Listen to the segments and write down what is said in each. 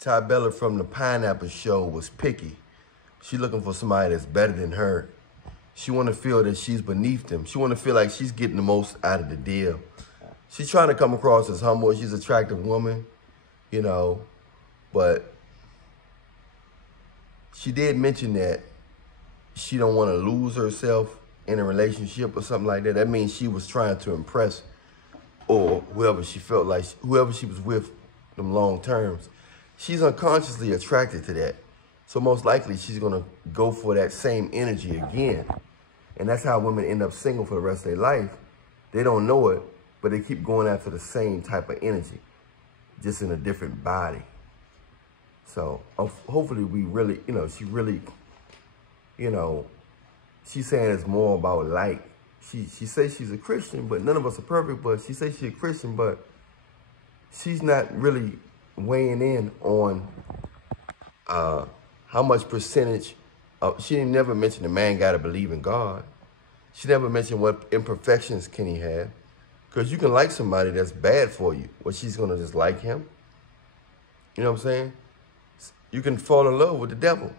Tybella from the Pineapple Show was picky. She looking for somebody that's better than her. She want to feel that she's beneath them. She want to feel like she's getting the most out of the deal. She's trying to come across as humble. She's an attractive woman, you know, but she did mention that she don't want to lose herself in a relationship or something like that. That means she was trying to impress or whoever she felt like, whoever she was with them long terms. She's unconsciously attracted to that. So most likely she's going to go for that same energy again. And that's how women end up single for the rest of their life. They don't know it, but they keep going after the same type of energy, just in a different body. So hopefully we really, you know, she really, you know, she's saying it's more about like, she says she's a Christian, but none of us are perfect, but she says she's a Christian, but she's not really weighing in on how much percentage of, she didn't never mention the man got to believe in God. She never mentioned what imperfections can he have. Because you can like somebody that's bad for you. Well, she's going to just like him. You know what I'm saying? You can fall in love with the devil.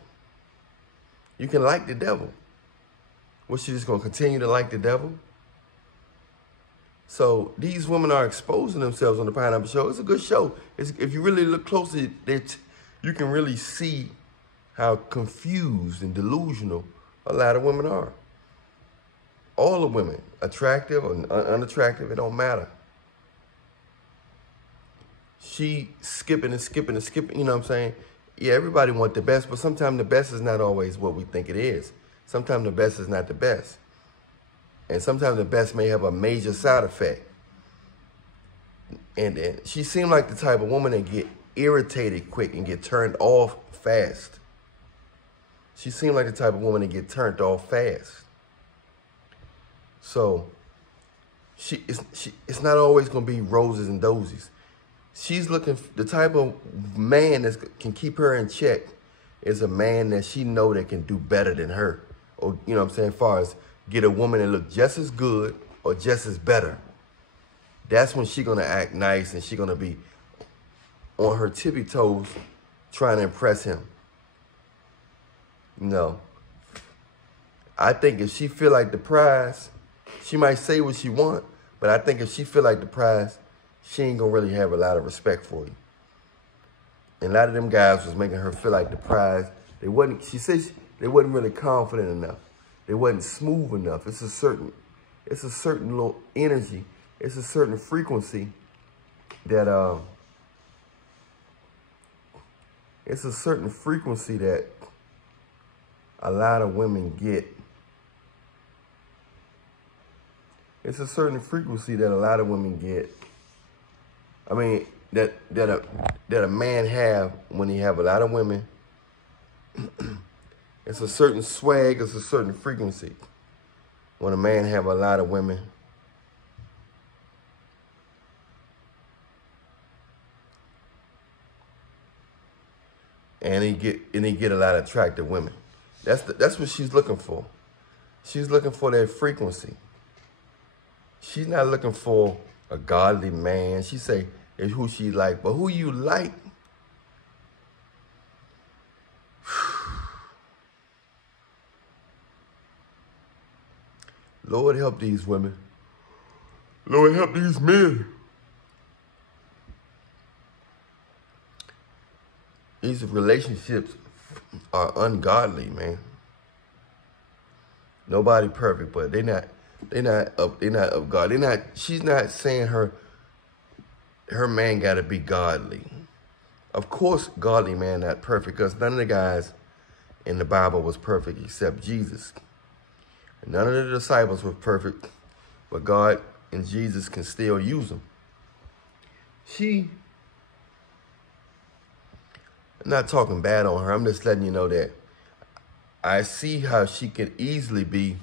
You can like the devil. Well, she's just going to continue to like the devil? So these women are exposing themselves on the Pineapple Show. It's a good show. If you really look closely, you can really see how confused and delusional a lot of women are. All the women, attractive or unattractive, it don't matter. She skipping and skipping and skipping, you know what I'm saying? Yeah, everybody wants the best, but sometimes the best is not always what we think it is. Sometimes the best is not the best. And sometimes the best may have a major side effect. And then she seemed like the type of woman that get irritated quick and get turned off fast. She seemed like the type of woman that get turned off fast. So it's not always going to be roses and daisies. She's looking, the type of man that can keep her in check is a man that she know that can do better than her. Or, you know what I'm saying, as far as get a woman that look just as good or just as better. That's when she's going to act nice and she's going to be on her tippy toes trying to impress him. No. I think if she feel like the prize, she might say what she want, but I think if she feel like the prize, she ain't gonna really have a lot of respect for you. And a lot of them guys was making her feel like the prize. They wasn't, she says they wasn't really confident enough. They wasn't smooth enough. It's a certain little energy. It's a certain frequency that, a lot of women get. It's a certain frequency that a lot of women get. I mean, that a man have when he have a lot of women. It's a certain swag, it's a certain frequency. When a man have a lot of women. And he get a lot of attractive women. That's what she's looking for. She's looking for that frequency. She's not looking for a godly man. She say it's who she like, but who you like? Lord help these women. Lord help these men. These relationships are ungodly, man. Nobody perfect, but they're not of God. She's not saying her man gotta be godly. Of course, godly man not perfect, because none of the guys in the Bible was perfect except Jesus. And none of the disciples were perfect, but God and Jesus can still use them. I'm not talking bad on her. I'm just letting you know that I see how she could easily be,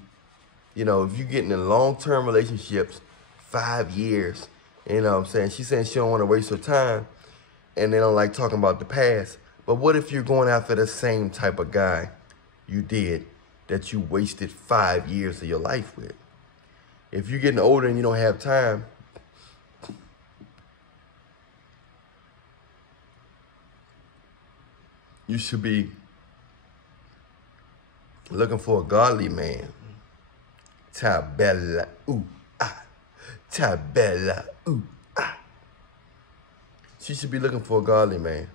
you know, if you're getting in long-term relationships, 5 years, you know what I'm saying? She's saying she don't want to waste her time and they don't like talking about the past. But what if you're going after the same type of guy you did that you wasted 5 years of your life with? If you're getting older and you don't have time, you should be looking for a godly man. Tybella, ooh, ah. Tybella, ooh, ah. She should be looking for a godly man.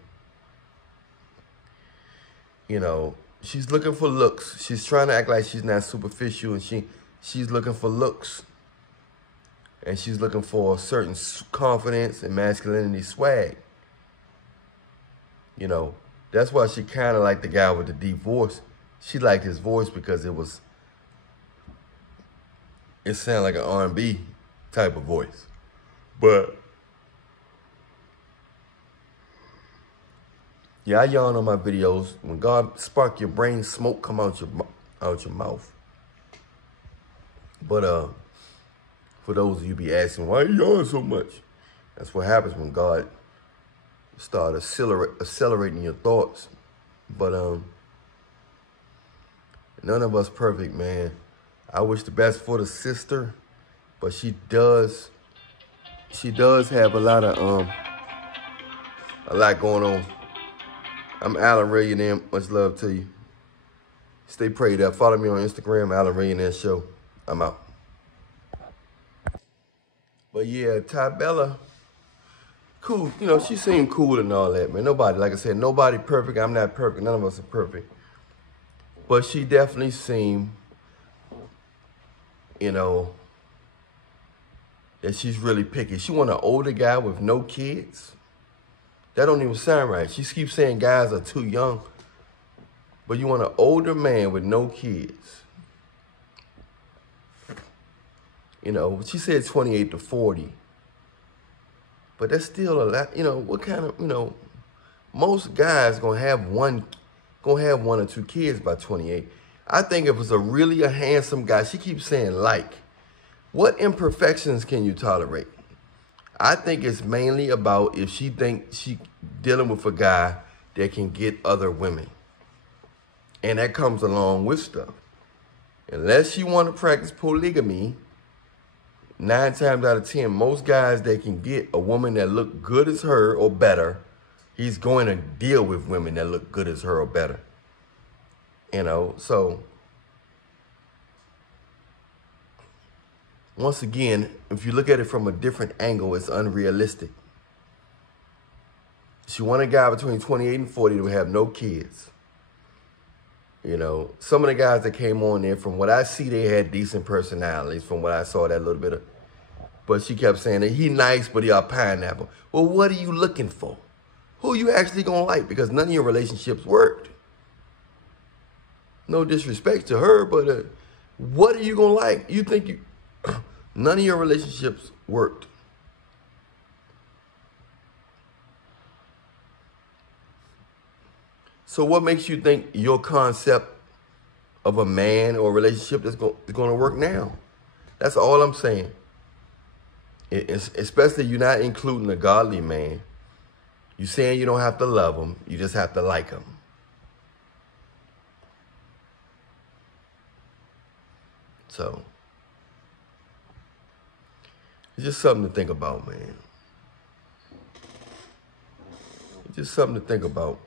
You know, she's looking for looks. She's trying to act like she's not superficial, and she's looking for looks. And she's looking for a certain confidence and masculinity swag. You know, that's why she kind of liked the guy with the deep voice. She liked his voice because it sounded like an R&B type of voice. But yeah, I yawn on my videos. When God spark your brain, smoke come out your mouth. But for those of you be asking, why you yawn so much? That's what happens when God start accelerating your thoughts. But none of us perfect, man. I wish the best for the sister, but she does have a lot going on. I'm Allan Reallionaire. Much love to you. Stay prayed up. Follow me on Instagram, Allan Reallionaire Show. I'm out. But yeah, Tybella, cool. You know, she seemed cool and all that, man. Nobody, like I said, nobody perfect. I'm not perfect. None of us are perfect. But she definitely seemed, you know, that she's really picky. She want an older guy with no kids. That don't even sound right. She keeps saying guys are too young. But you want an older man with no kids. You know, she said 28 to 40. But that's still a lot. You know, what kind of, you know, most guys gonna have one or two kids by 28. I think if it's really a handsome guy, she keeps saying like, what imperfections can you tolerate? I think it's mainly about if she thinks she dealing with a guy that can get other women. And that comes along with stuff. Unless you want to practice polygamy, 9 times out of 10, most guys that can get a woman that look good as her or better, he's going to deal with women that look good as her or better. You know, so once again, if you look at it from a different angle, it's unrealistic. She want a guy between 28 and 40 to have no kids. You know, some of the guys that came on there, from what I see, they had decent personalities from what I saw that little bit of. But she kept saying that he nice, but he a pineapple. Well, what are you looking for? Who you actually gonna like? Because none of your relationships worked. No disrespect to her, but what are you gonna like? You think you... None of your relationships worked. So what makes you think your concept of a man or a relationship is going to work now? That's all I'm saying. Especially you're not including a godly man. You're saying you don't have to love him. You just have to like him. So it's just something to think about, man. It's just something to think about.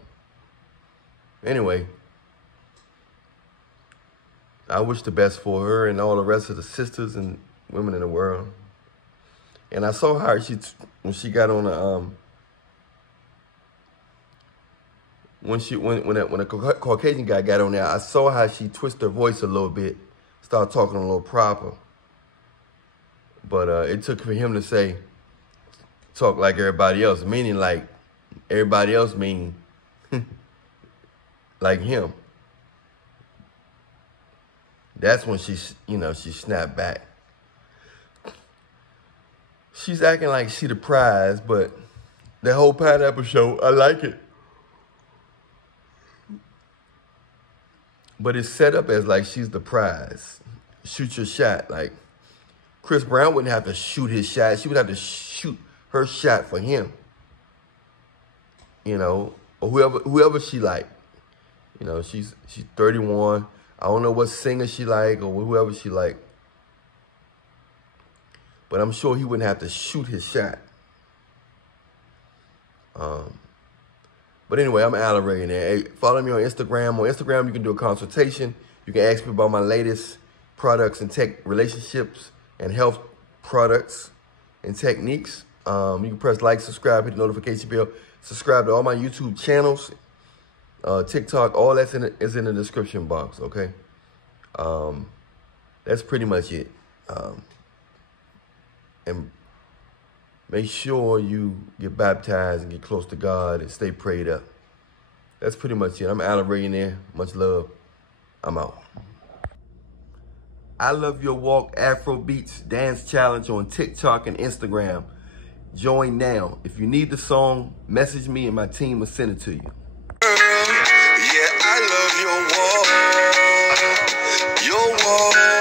Anyway, I wish the best for her and all the rest of the sisters and women in the world. And I saw how when she got on the when a Caucasian guy got on there, I saw how she twisted her voice a little bit, started talking a little proper. But it took for him to say, talk like everybody else, meaning like everybody else, meaning like him. That's when she snapped back. She's acting like she the prize, but that whole pineapple show, I like it. But it's set up as like she's the prize. Shoot your shot. Like Chris Brown wouldn't have to shoot his shot. She would have to shoot her shot for him. You know, or whoever she like. You know, she's 31. I don't know what singer she like or whoever she like. But I'm sure he wouldn't have to shoot his shot. But anyway, I'm Allan Reallionaire. Hey, follow me on Instagram. On Instagram, you can do a consultation. You can ask me about my latest products and tech relationships and health products and techniques. You can press like, subscribe, hit the notification bell. Subscribe to all my YouTube channels, TikTok. All that's is in the description box, okay? That's pretty much it. And make sure you get baptized and get close to God and stay prayed up. That's pretty much it. I'm Allan Reallionaire. Much love. I'm out. I Love Your Walk Afrobeats Dance Challenge on TikTok and Instagram. Join now. If you need the song, message me and my team will send it to you. Yeah, I love your walk. Your walk.